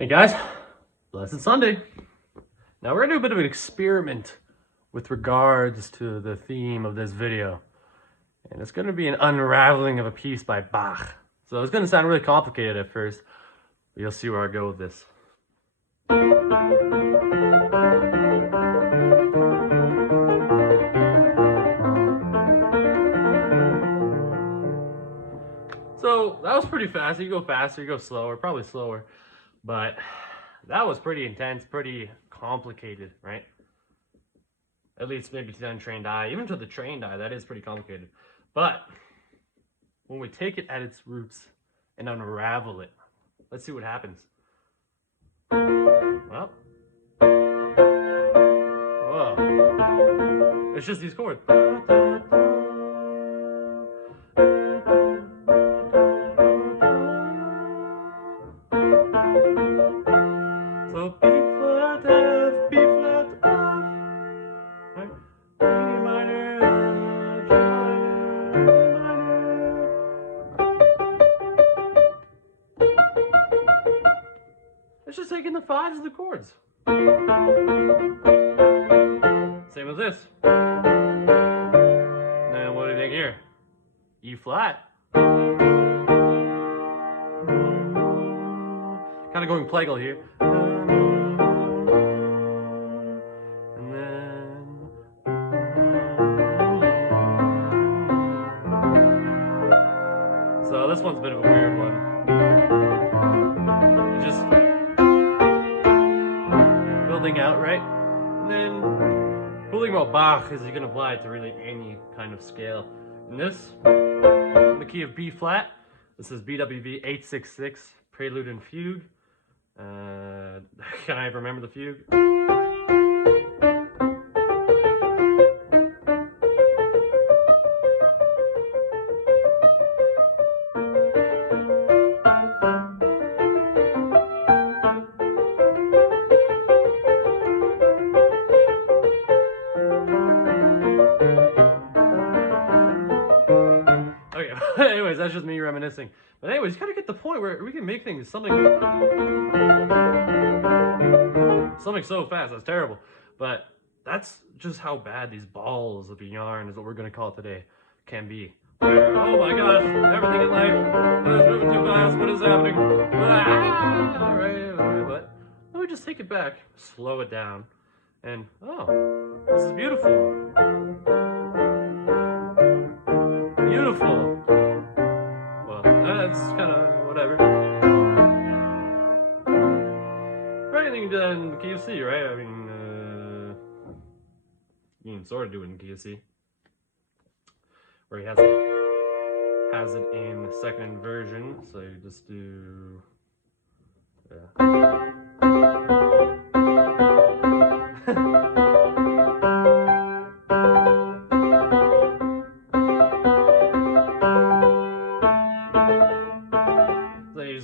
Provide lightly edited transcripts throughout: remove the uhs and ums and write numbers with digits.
Hey guys, Blessed Sunday. Now we're gonna do a bit of an experiment with regards to the theme of this video. And it's gonna be an unraveling of a piece by Bach. So it's gonna sound really complicated at first, but you'll see where I go with this. So that was pretty fast. You go faster, you go slower, probably slower. But that was pretty intense, pretty complicated, right? At least maybe to the untrained eye. Even to the trained eye, that is pretty complicated. But when we take it at its roots and unravel it, let's see what happens. Well, whoa. It's just these chords. So B flat F, B flat F, right? A minor, G minor, A minor. It's just taking the fives of the chords. Same as this. Now what do you think here? E flat. Kind of going plagal here. And then so this one's a bit of a weird one. It's just building out, right? And then cool thing about Bach is you can apply it to really any kind of scale. And this, in the key of B flat, this is BWV 866, Prelude and Fugue. Can I remember the fugue? Okay, anyways, that's just me reminiscing. But anyways, you gotta get the point where we can make things something so fast. That's terrible. But that's just how bad these balls of yarn, is what we're gonna call it today, can be. Oh my gosh, everything in life is moving too fast. What is happening? Alright, but let me just take it back, slow it down, and oh, this is beautiful. Beautiful. Well, that's kind of whatever. Right, and you can do that in the key of C, right? I mean, you can sort of do it in key of C, where he has it in the second inversion. So you just do, yeah.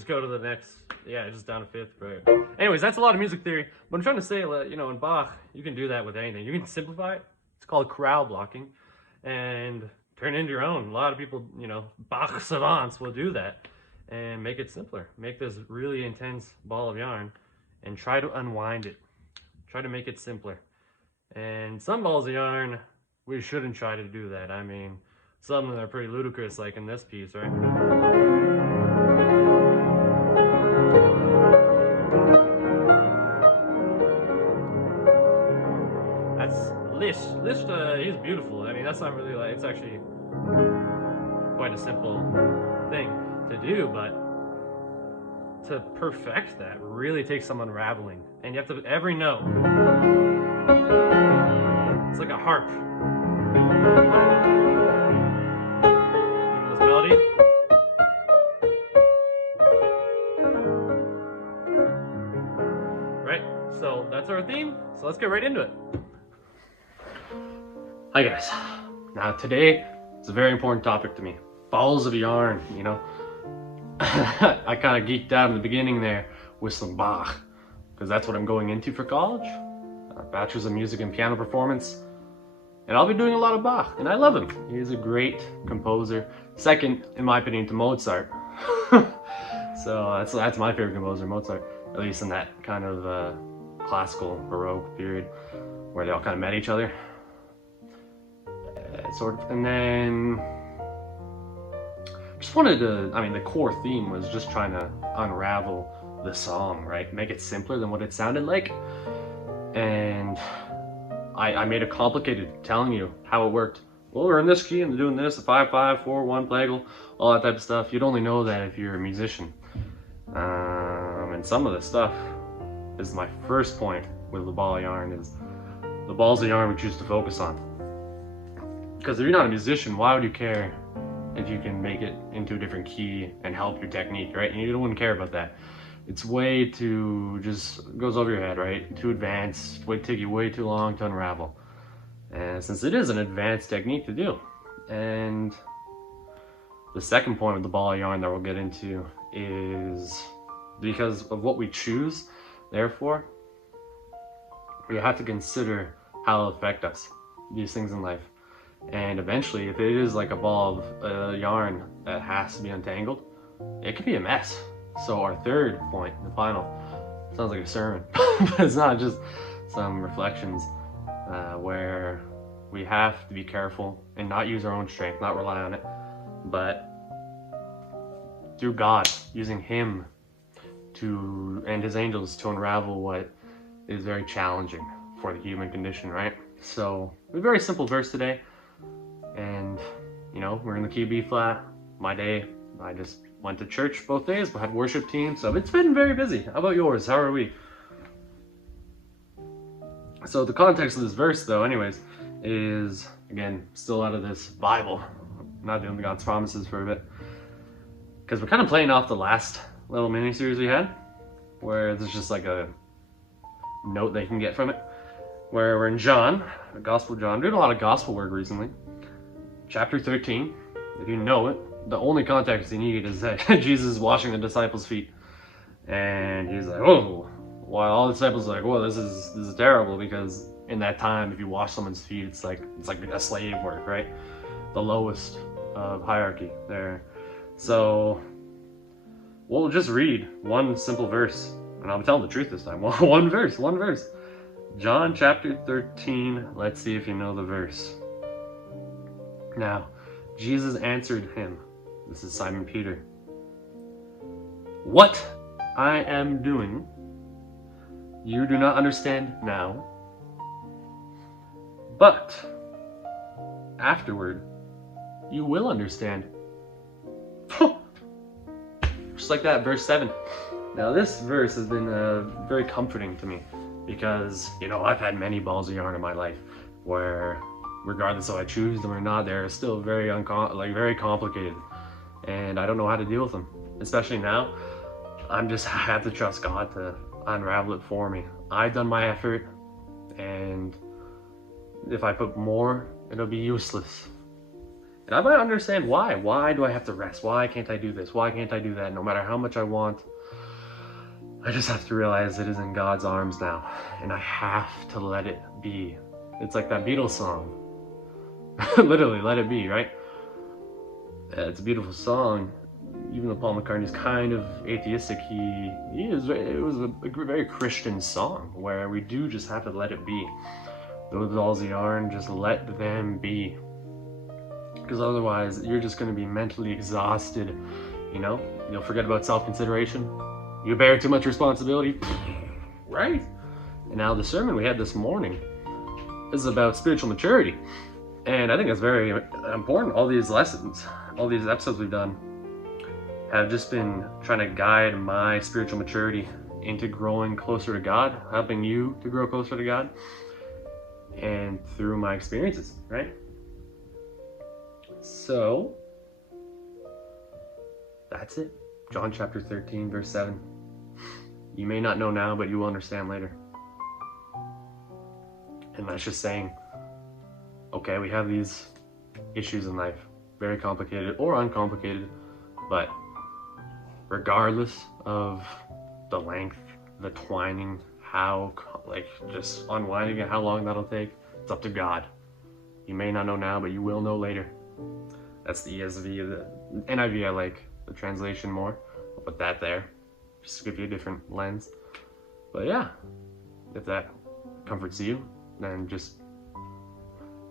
Go to the next, yeah, just down to fifth, right? Anyways, that's a lot of music theory, but I'm trying to say, you know, in Bach, you can do that with anything. You can simplify it. It's called chorale blocking, and turn it into your own. A lot of people, you know, Bach savants will do that and make it simpler. Make this really intense ball of yarn and try to unwind it. Try to make it simpler. And some balls of yarn, we shouldn't try to do that. I mean, some of them are pretty ludicrous, like in this piece, right? Liszt, he's beautiful. I mean, that's not really like, it's actually quite a simple thing to do, but to perfect that really takes some unraveling. And you have to, every note, it's like a harp. Even this melody. Right, so that's our theme. So let's get right into it. Hi guys. Now today is a very important topic to me. Balls of yarn, you know. I kind of geeked out in the beginning there with some Bach, because that's what I'm going into for college. Bachelor's of Music and Piano Performance. And I'll be doing a lot of Bach, and I love him. He is a great composer. Second, in my opinion, to Mozart. So that's my favorite composer, Mozart, at least in that kind of classical Baroque period where they all kind of met each other, sort of. And then just wanted to, I mean, the core theme was just trying to unravel the song, right? Make it simpler than what it sounded like. And I made it complicated, telling you how it worked. Well, we're in this key and doing this, the 5/5, 4/1 plagal, all that type of stuff. You'd only know that if you're a musician. And some of the stuff is my first point with the ball of yarn, is the balls of yarn we choose to focus on. Because if you're not a musician, why would you care if you can make it into a different key and help your technique, right? You wouldn't care about that. It's way too, just goes over your head, right? Too advanced, would take you way too long to unravel. And since it is an advanced technique to do. And the second point with the ball of yarn that we'll get into is because of what we choose, therefore, we have to consider how it'll affect us, these things in life. And eventually, if it is like a ball of yarn that has to be untangled, it could be a mess. So our third point, the final, sounds like a sermon, but it's not, just some reflections where we have to be careful and not use our own strength, not rely on it, but through God, using Him and His angels to unravel what is very challenging for the human condition, right? So a very simple verse today, and you know, we're in the key of B flat. My day, I just went to church both days, but had worship team, so it's been very busy. How about yours? How are we? So the context of this verse, though, anyways, is, again, still out of this Bible. I'm not doing God's promises for a bit, because we're kind of playing off the last little mini-series we had, where there's just like a note they can get from it, where we're in John, the Gospel of John. I'm doing a lot of gospel work recently. Chapter 13, if you know it, the only context you need is that Jesus is washing the disciples' feet, and he's like, "Oh," while all the disciples are like, "Whoa, this is terrible," because in that time, if you wash someone's feet, it's like a slave work, right? The lowest of hierarchy there. So we'll just read one simple verse, and I'll be telling the truth this time. One verse. John chapter 13. Let's see if you know the verse. Now, Jesus answered him. This is Simon Peter. "What I am doing, you do not understand now, but afterward, you will understand." Just like that, verse 7. Now, this verse has been very comforting to me because, you know, I've had many balls of yarn in my life where, regardless of I choose them or not, they're still very very complicated, and I don't know how to deal with them. Especially now, I have to trust God to unravel it for me. I've done my effort, and if I put more, it'll be useless. And I might understand why. Why do I have to rest? Why can't I do this? Why can't I do that? No matter how much I want, I just have to realize it is in God's arms now, and I have to let it be. It's like that Beatles song. Literally, let it be, right? It's a beautiful song. Even though Paul McCartney's kind of atheistic, it was a very Christian song where we do just have to let it be. Those balls of yarn, just let them be. Because otherwise, you're just going to be mentally exhausted, you know? You'll forget about self-consideration. You bear too much responsibility, right? And now the sermon we had this morning is about spiritual maturity. And I think that's very important. All these lessons, all these episodes we've done have just been trying to guide my spiritual maturity into growing closer to God, helping you to grow closer to God, and through my experiences, right? So, that's it. John chapter 13, verse 7. You may not know now, but you will understand later. And that's just saying, okay, we have these issues in life, very complicated or uncomplicated, but regardless of the length, the twining, just unwinding it, how long that'll take, it's up to God. You may not know now, but you will know later. That's the ESV. The NIV I like the translation more. put that there, just to give you a different lens. But yeah, if that comforts you, then just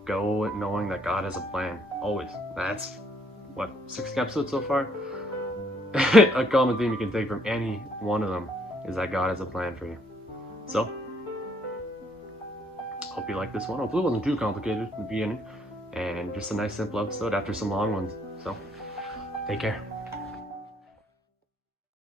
go knowing that God has a plan, always. That's, what, 16 episodes so far? A common theme you can take from any one of them is that God has a plan for you. So, hope you like this one. Hopefully it wasn't too complicated in the beginning, and just a nice simple episode after some long ones. So, take care.